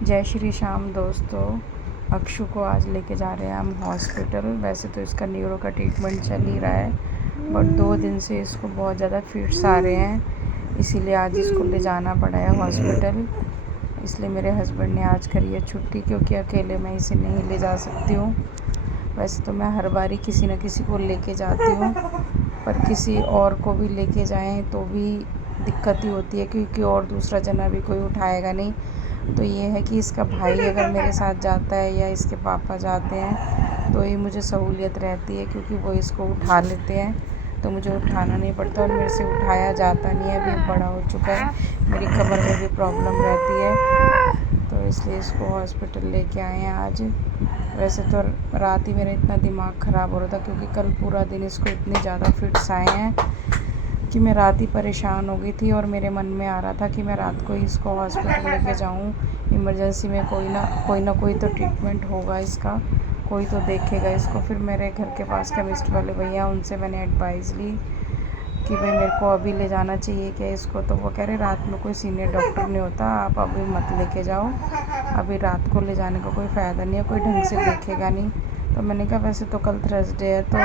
जय श्री श्याम दोस्तों। अक्षु को आज लेके जा रहे हैं हम हॉस्पिटल। वैसे तो इसका न्यूरो का ट्रीटमेंट चल ही रहा है, बट 2 दिन से इसको बहुत ज़्यादा फिट्स आ रहे हैं, इसीलिए आज इसको ले जाना पड़ा है हॉस्पिटल। इसलिए मेरे हस्बैंड ने आज करी है छुट्टी, क्योंकि अकेले मैं इसे नहीं ले जा सकती हूँ। वैसे तो मैं हर बारी किसी न किसी को लेके जाती हूँ, पर किसी और को भी लेके जाएं तो भी दिक्कत ही होती है, क्योंकि और दूसरा जना भी कोई उठाएगा नहीं। तो ये है कि इसका भाई अगर मेरे साथ जाता है या इसके पापा जाते हैं तो ये मुझे सहूलियत रहती है, क्योंकि वो इसको उठा लेते हैं तो मुझे उठाना नहीं पड़ता और मेरे से उठाया जाता नहीं है। अभी बड़ा हो चुका है, मेरी कमर में भी प्रॉब्लम रहती है, तो इसलिए इसको हॉस्पिटल लेके आए हैं आज। वैसे तो रात ही मेरा इतना दिमाग ख़राब हो रहा था, क्योंकि कल पूरा दिन इसको इतने ज़्यादा फिट्स आए हैं कि मैं रात ही परेशान हो गई थी। और मेरे मन में आ रहा था कि मैं रात को ही इसको हॉस्पिटल लेके जाऊं। इमरजेंसी में कोई ना कोई तो ट्रीटमेंट होगा इसका, कोई तो देखेगा इसको। फिर मेरे घर के पास केमिस्ट वाले भैया, उनसे मैंने एडवाइस ली कि भाई मेरे को अभी ले जाना चाहिए क्या इसको। तो वो कह रहे रात में कोई सीनियर डॉक्टर नहीं होता, आप अभी मत लेके जाओ, अभी रात को ले जाने का कोई फ़ायदा नहीं है, कोई ढंग से देखेगा नहीं। तो मैंने कहा वैसे तो कल थर्सडे है, तो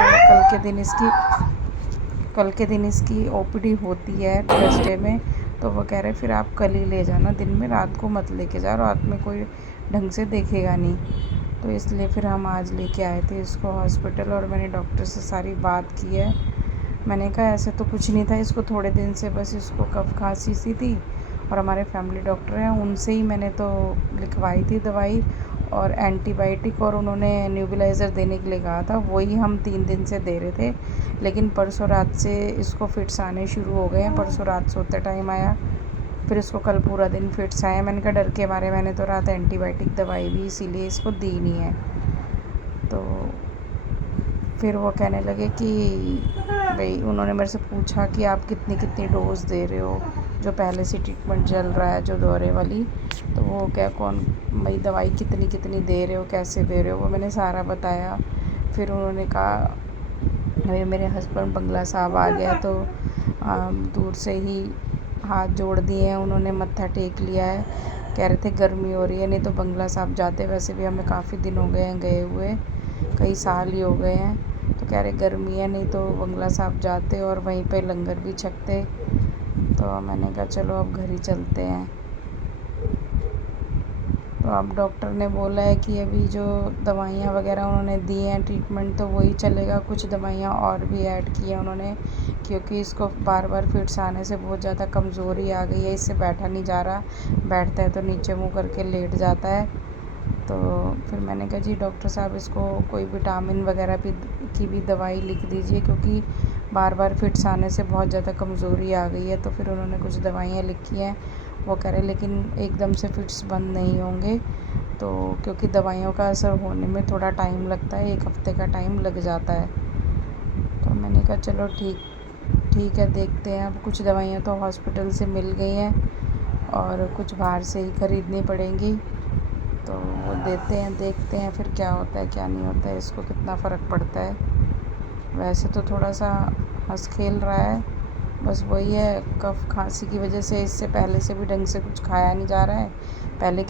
कल के दिन इसकी ओपीडी होती है थर्सडे में। तो वो कह रहे फिर आप कल ही ले जाना, दिन में रात को मत लेके जाओ, रात में कोई ढंग से देखेगा नहीं। तो इसलिए फिर हम आज लेके आए थे इसको हॉस्पिटल, और मैंने डॉक्टर से सारी बात की है। मैंने कहा ऐसे तो कुछ नहीं था, इसको थोड़े दिन से बस इसको कफ खांसी सी थी, और हमारे फैमिली डॉक्टर हैं उनसे ही मैंने तो लिखवाई थी दवाई और एंटीबायोटिक, और उन्होंने न्यूबुलाइज़र देने के लिए कहा था, वही हम 3 दिन से दे रहे थे। लेकिन परसों रात से इसको फिट्स आने शुरू हो गए हैं। परसों रात सोते टाइम आया, फिर इसको कल पूरा दिन फिट्स आया। मैंने कहा डर के मारे मैंने तो रात एंटीबायोटिक दवाई भी इसीलिए इसको दी नहीं है। तो फिर वो कहने लगे कि भाई, उन्होंने मेरे से पूछा कि आप कितनी कितनी डोज़ दे रहे हो, जो पहले से ट्रीटमेंट चल रहा है जो दौरे वाली। तो वो क्या कौन भाई दवाई कितनी कितनी दे रहे हो, कैसे दे रहे हो, वो मैंने सारा बताया। फिर उन्होंने कहा, अभी मेरे हस्बैंड बंगला साहब आ गया तो दूर से ही हाथ जोड़ दिए हैं उन्होंने, मत्था टेक लिया है। कह रहे थे गर्मी हो रही है, नहीं तो बंगला साहब जाते, वैसे भी हमें काफ़ी दिन हो गए हैं गए हुए, कई साल ही हो गए हैं। तो कह रहे गर्मी है, नहीं तो बंगला साहब जाते और वहीं पे लंगर भी छकते। तो मैंने कहा चलो अब घर ही चलते हैं। तो अब डॉक्टर ने बोला है कि अभी जो दवाइयाँ वगैरह उन्होंने दी हैं ट्रीटमेंट, तो वही चलेगा। कुछ दवाइयाँ और भी ऐड की हैं उन्होंने, क्योंकि इसको बार बार फिट्स आने से बहुत ज़्यादा कमज़ोरी आ गई है, इससे बैठा नहीं जा रहा, बैठता है तो नीचे मुँह करके लेट जाता है। तो फिर मैंने कहा जी डॉक्टर साहब, इसको कोई विटामिन वगैरह भी की भी दवाई लिख दीजिए, क्योंकि बार बार फिट्स आने से बहुत ज़्यादा कमज़ोरी आ गई है। तो फिर उन्होंने कुछ दवाइयाँ लिखी हैं। वो कह रहे लेकिन एकदम से फिट्स बंद नहीं होंगे, तो क्योंकि दवाइयों का असर होने में थोड़ा टाइम लगता है, 1 हफ़्ते का टाइम लग जाता है। तो मैंने कहा चलो ठीक है, देखते हैं। अब कुछ दवाइयाँ तो हॉस्पिटल से मिल गई हैं और कुछ बाहर से ही ख़रीदनी पड़ेंगी, तो वो देते हैं, देखते हैं फिर क्या होता है क्या नहीं होता है, इसको कितना फ़र्क पड़ता है। वैसे तो थोड़ा सा हंस खेल रहा है, बस वही है कफ खांसी की वजह से, इससे पहले से भी ढंग से कुछ खाया नहीं जा रहा है। पहले